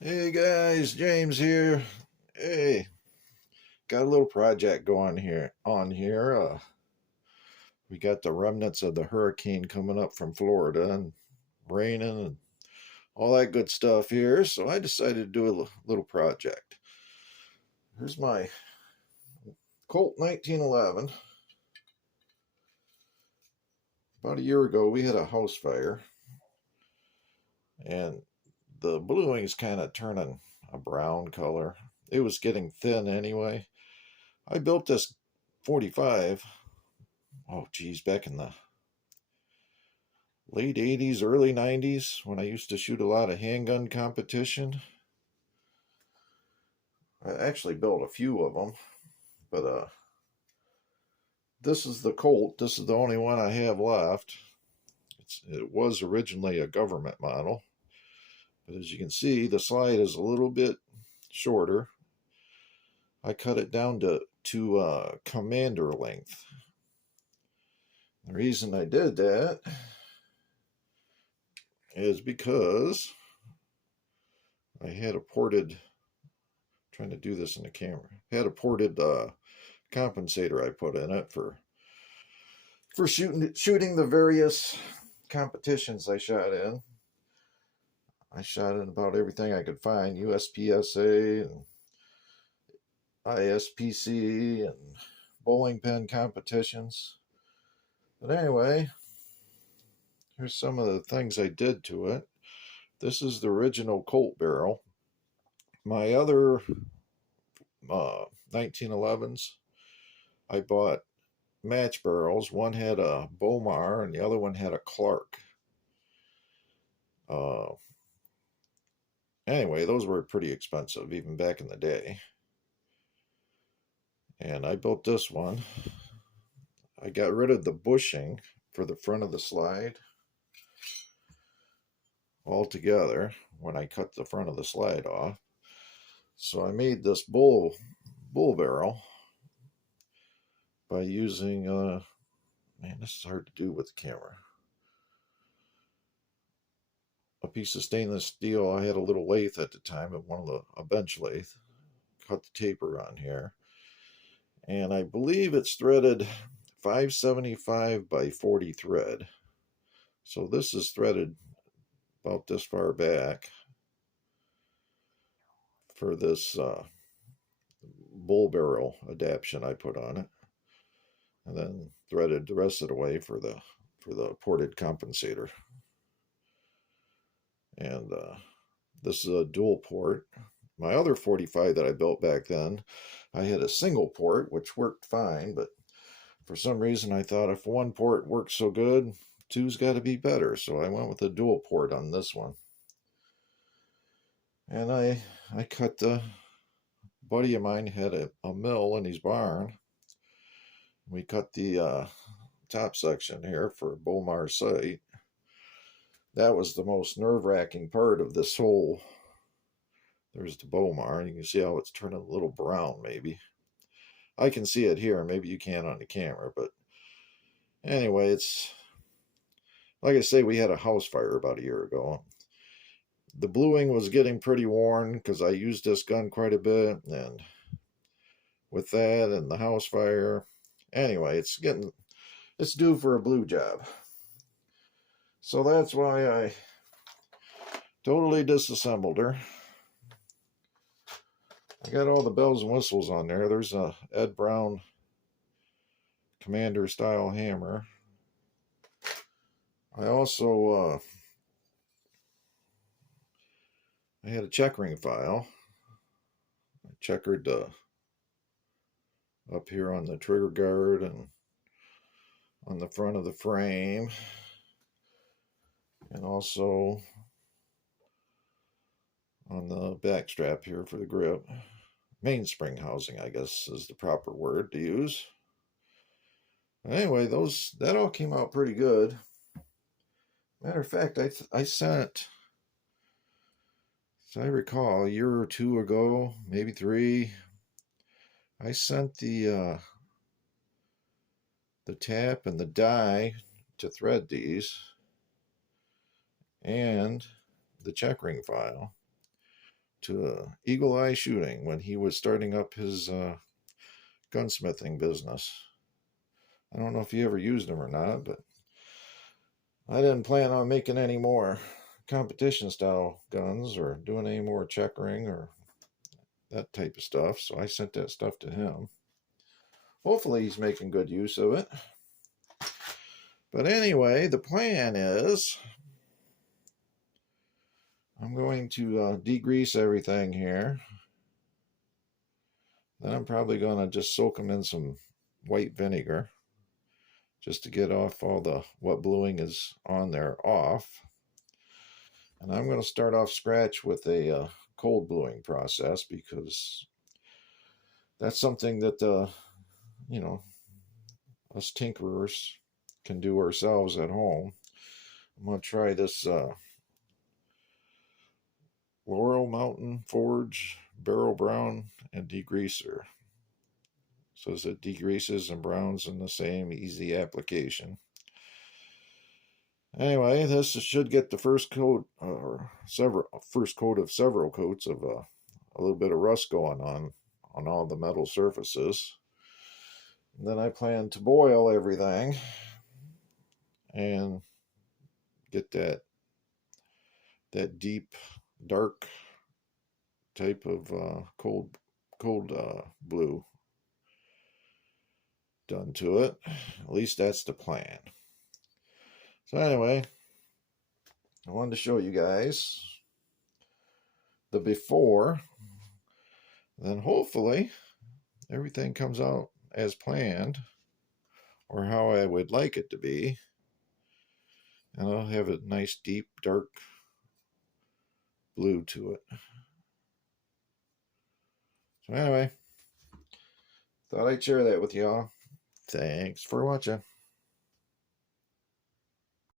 Hey guys, James here. Hey, got a little project going here on here. We got the remnants of the hurricane coming up from Florida and raining and all that good stuff here. So I decided to do a little project. Here's my Colt 1911. About a year ago, we had a house fire, and the bluing is kind of turning a brown color. It was getting thin anyway. I built this 45. Oh, geez, back in the late 80s, early 90s, when I used to shoot a lot of handgun competition. I actually built a few of them, but this is the Colt. This is the only one I have left. It was originally a government model, but as you can see, the slide is a little bit shorter. I cut it down to commander length. The reason I did that is because I had a ported, trying to do this in the camera, had a ported compensator I put in it for shooting the various competitions I shot in. I shot in about everything I could find, USPSA and ISPC and bowling pin competitions. But anyway, here's some of the things I did to it. This is the original Colt barrel. My other 1911s, I bought match barrels. One had a Bomar and the other one had a Clark. Uh, anyway, those were pretty expensive even back in the day. And I built this one. I got rid of the bushing for the front of the slide altogether when I cut the front of the slide off. So I made this bull barrel by using, man, this is hard to do with the camera. A piece of stainless steel. I had a little lathe at the time, a bench lathe. Cut the taper on here. And I believe it's threaded 575 by 40 thread. So this is threaded about this far back for this bull barrel adaptation I put on it, and then threaded the rest of the way for the ported compensator. And this is a dual port. My other 45 that I built back then, I had a single port, which worked fine, but for some reason I thought if one port works so good, two's got to be better. So I went with a dual port on this one. And I cut the buddy of mine had a mill in his barn. We cut the top section here for Bomar's sight. That was the most nerve-wracking part of this whole. There's the Bomar. You can see how it's turning a little brown, maybe. I can see it here. Maybe you can on the camera, but anyway, it's like I say, we had a house fire about a year ago. The bluing was getting pretty worn because I used this gun quite a bit, and with that and the house fire, anyway, it's due for a blue job. So that's why I totally disassembled her. I got all the bells and whistles on there. There's a Ed Brown Commander style hammer. I also I had a checkering file. I checkered up here on the trigger guard and on the front of the frame, and also on the back strap here for the grip. Mainspring housing, I guess, is the proper word to use. Anyway, that all came out pretty good. Matter of fact, I sent, as I recall, a year or two ago, maybe 3, I sent the tap and the die to thread these, and the checkering file. to Eagle Eye Shooting when he was starting up his gunsmithing business. I don't know if he ever used them or not, but I didn't plan on making any more competition style guns or doing any more checkering or that type of stuff, so I sent that stuff to him. Hopefully he's making good use of it. But anyway, the plan is I'm going to degrease everything here. Then I'm probably going to just soak them in some white vinegar just to get off all the what bluing is on there off. And I'm going to start off scratch with a cold bluing process because that's something that, you know, us tinkerers can do ourselves at home. I'm going to try this Laurel Mountain Forge Barrel Brown and Degreaser. So it degreases and browns in the same easy application. Anyway, this should get the first coat or first coat of several coats of a little bit of rust going on all the metal surfaces. And then I plan to boil everything and get that deep dark type of cold blue done to it. At least that's the plan. So anyway, I wanted to show you guys the before. Then hopefully everything comes out as planned or how I would like it to be. And I'll have a nice deep dark blue to it. So anyway, thought I'd share that with y'all. Thanks for watching.